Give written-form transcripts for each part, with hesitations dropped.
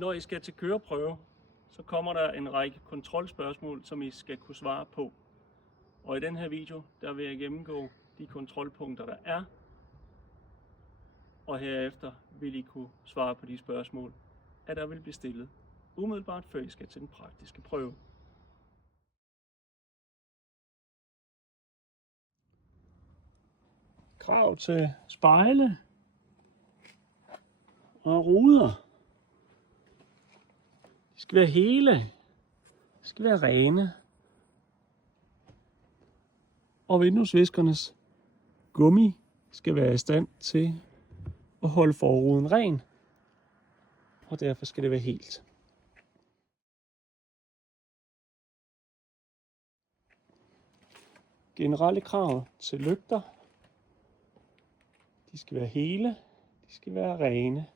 Når I skal til køreprøve, så kommer der en række kontrolspørgsmål, som I skal kunne svare på. Og i den her video, der vil jeg gennemgå de kontrolpunkter, der er. Og herefter vil I kunne svare på de spørgsmål, der vil blive stillet umiddelbart før I skal til den praktiske prøve. Krav til spejle og ruder. De skal være hele, de skal være rene. Og vinduesviskernes gummi skal være i stand til at holde forruden ren. Og derfor skal det være helt. Generelle krav til lygter. De skal være hele, de skal være rene,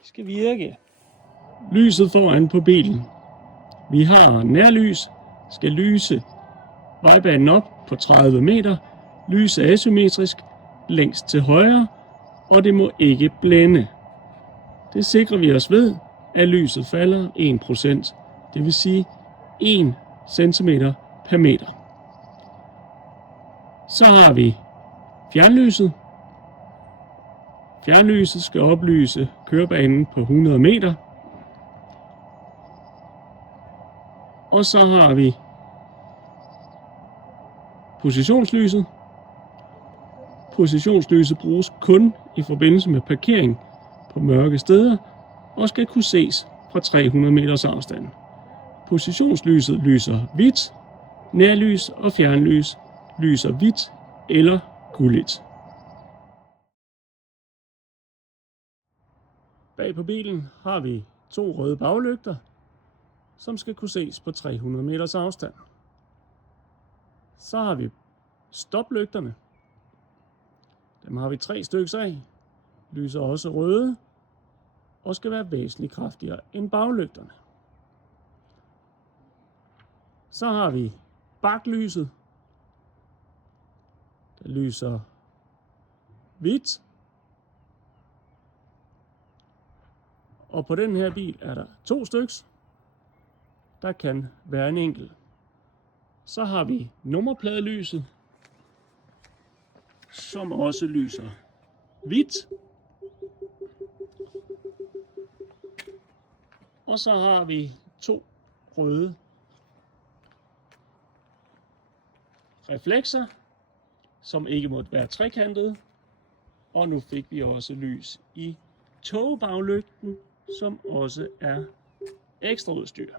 de skal virke. Lyset foran på bilen. Vi har nærlys, skal lyse vejbanen op på 30 meter. Lys er asymmetrisk, længst til højre, og det må ikke blænde. Det sikrer vi os ved, at lyset falder 1%, det vil sige 1 cm per meter. Så har vi fjernlyset. Fjernlyset skal oplyse kørebanen på 100 meter. Og så har vi positionslyset. Positionslyset bruges kun i forbindelse med parkering på mørke steder og skal kunne ses fra 300 meters afstand. Positionslyset lyser hvidt, nærlys og fjernlys lyser hvidt eller gulligt. Bag på bilen har vi 2 røde baglygter, som skal kunne ses på 300 meters afstand. Så har vi stoplygterne. Dem har vi 3 stykker af. Lyser også røde og skal være væsentligt kraftigere end baglygterne. Så har vi baklyset, der lyser hvidt. Og på den her bil er der 2 stykker. Der kan være en enkelt. Så har vi nummerpladelyset, som også lyser hvidt. Og så har vi 2 røde reflekser, som ikke måtte være trekantede. Og nu fik vi også lys i togbaglygten, som også er ekstra udstyr.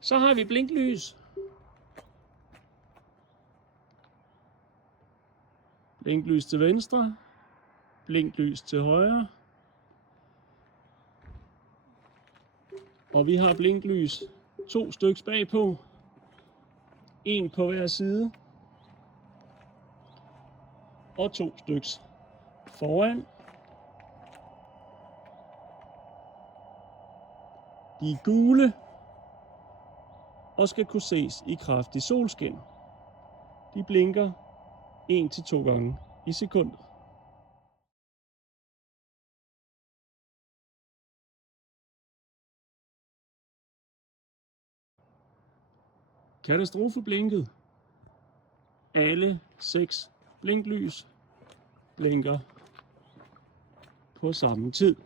Så har vi blinklys. Blinklys til venstre, blinklys til højre. Og vi har blinklys 2 stykker bagpå. 1 på hver side. Og 2 stykker foran. De er gule og skal kunne ses i kraftig solskin. De blinker 1-2 gange i sekundet. Katastrofeblinket. Alle 6 blinklys blinker på samme tid.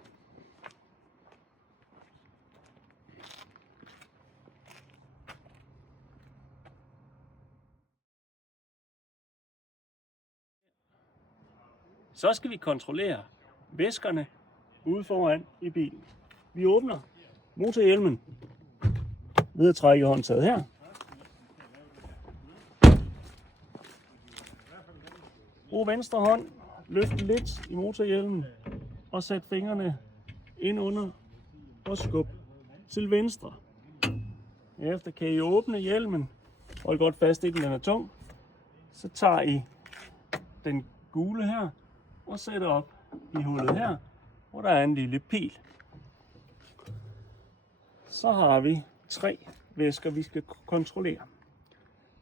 Så skal vi kontrollere væskerne ude foran i bilen. Vi åbner motorhjelmen ved at trække håndtaget her. Brug venstre hånd, løft lidt i motorhjelmen og sæt fingrene ind under og skub til venstre. Efter kan I åbne hjelmen. Hold godt fast i den, den er tung. Så tager I den gule her og sætter op i hullet her, hvor der er en lille pil. Så har vi 3 væsker, vi skal kontrollere.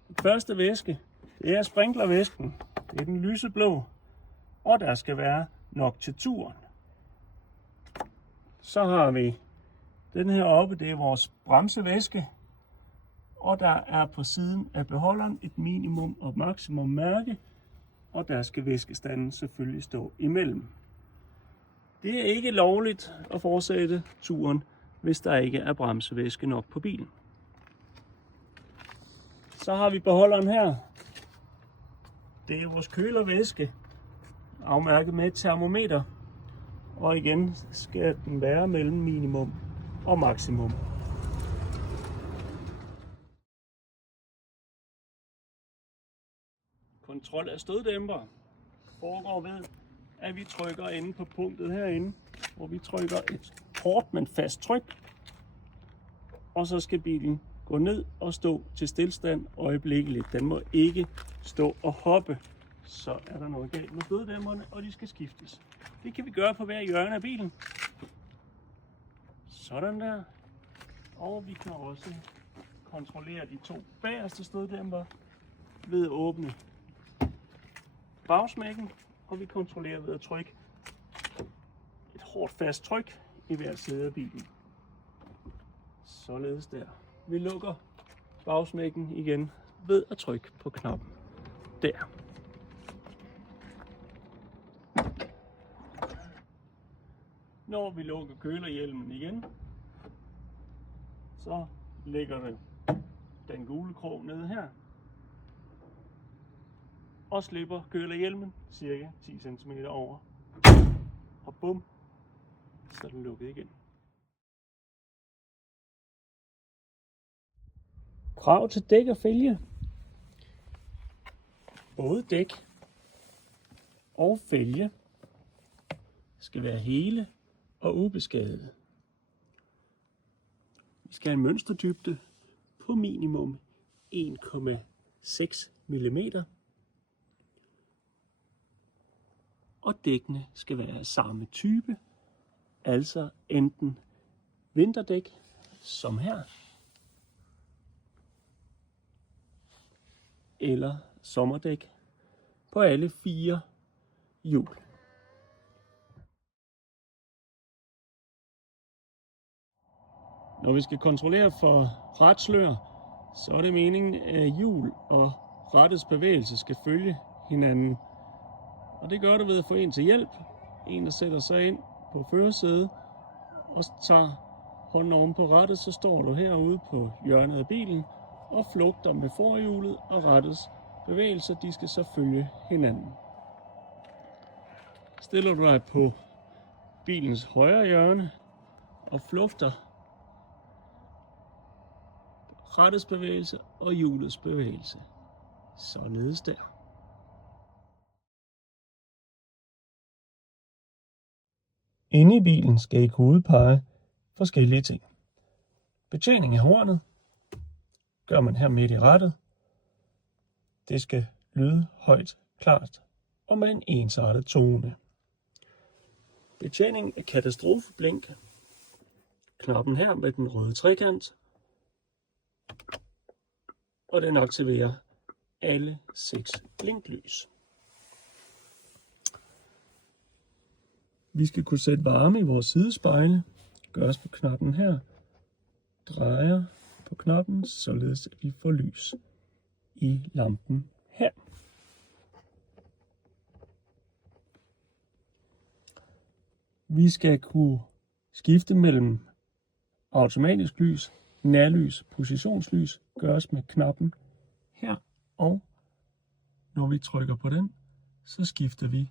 Den første væske, det er sprinklervæsken. Det er den lyseblå, og der skal være nok til turen. Så har vi den her oppe, det er vores bremsevæske. Og der er på siden af beholderen et minimum og maksimum mærke. Og der skal væskestanden selvfølgelig stå imellem. Det er ikke lovligt at fortsætte turen, hvis der ikke er bremsevæske nok på bilen. Så har vi beholderen her. Det er vores kølervæske, afmærket med et termometer. Og igen skal den være mellem minimum og maksimum. Kontrol af støddæmper foregår ved, at vi trykker inde på punktet herinde, hvor vi trykker et hårdt, men fast tryk. Og så skal bilen gå ned og stå til stilstand øjeblikkeligt. Den må ikke stå og hoppe. Så er der noget galt med støddæmperne, og de skal skiftes. Det kan vi gøre på hver hjørne af bilen. Sådan der. Og vi kan også kontrollere de to bagerste støddæmper ved at åbne bagsmækken, og vi kontrollerer ved at trykke et hårdt fast tryk i hver side af bilen. Således der. Vi lukker bagsmækken igen ved at trykke på knappen der. Når vi lukker kølerhjelmen igen, så ligger det den gule krog nede her. Og slipper kølerhjelmen cirka 10 cm over. Og bum, så er den lukket igen. Krav til dæk og fælge. Både dæk og fælge skal være hele og ubeskadede. Vi skal have en mønsterdybde på minimum 1,6 mm. Og dækkene skal være af samme type, altså enten vinterdæk som her, eller sommerdæk på alle 4 hjul. Når vi skal kontrollere for ratslør, så er det meningen, at hjul og rattets bevægelse skal følge hinanden. Og det gør det ved at få en til hjælp. En, der sætter sig ind på førersædet og tager hånden oven på rattet, så står du herude på hjørnet af bilen og flugter med forhjulet og rattets bevægelser. De skal så følge hinanden. Stiller du dig på bilens højre hjørne og flugter rattets bevægelse og hjulets bevægelse. Således der. Inde i bilen skal I kunne udpege forskellige ting. Betjening af hornet gør man her midt i rattet. Det skal lyde højt, klart og med en ensartet tone. Betjening af katastrofeblink. Knappen her med den røde trekant. Og den aktiverer alle 6 blinklys. Vi skal kunne sætte varme i vores sidespejle. Gøres på knappen her. Drejer på knappen, således at vi får lys i lampen her. Vi skal kunne skifte mellem automatisk lys, nærlys, positionslys. Gøres med knappen her, og når vi trykker på den, så skifter vi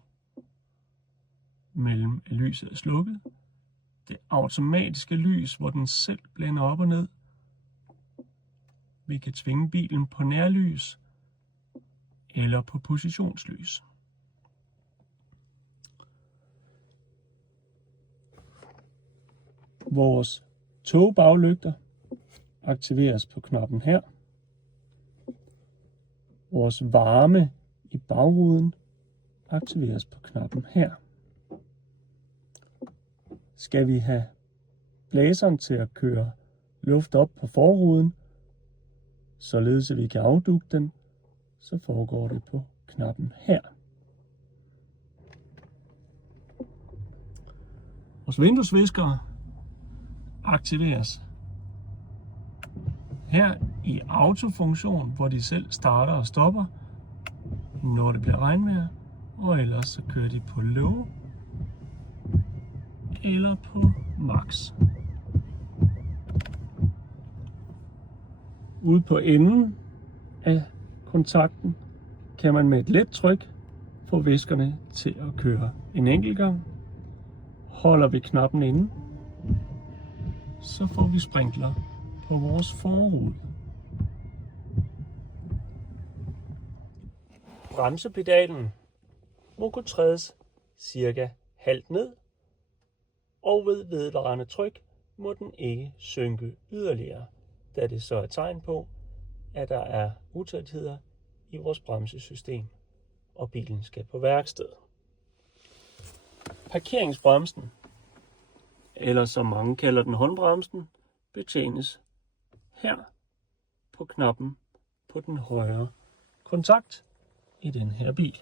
mellem at lyset er slukket, det automatiske lys, hvor den selv blænder op og ned. Vi kan tvinge bilen på nærlys eller på positionslys. Vores togbaglygter aktiveres på knappen her. Vores varme i bagruden aktiveres på knappen her. Skal vi have blæseren til at køre luft op på forruden, således at vi kan afdukke den, så foregår det på knappen her. Vores vinduesviskere aktiveres her i autofunktion, hvor de selv starter og stopper, når det bliver regnvejr, og ellers så kører de på low eller på max. Ude på enden af kontakten kan man med et let tryk få viskerne til at køre en enkelt gang. Holder vi knappen inde, så får vi sprinkler på vores forrude. Bremsepedalen må kunne trædes cirka halvt ned, og ved vedvarende tryk må den ikke synke yderligere, da det så er tegn på, at der er utætheder i vores bremsesystem, og bilen skal på værksted. Parkeringsbremsen, eller som mange kalder den håndbremsen, betjenes her på knappen på den højre kontakt i den her bil.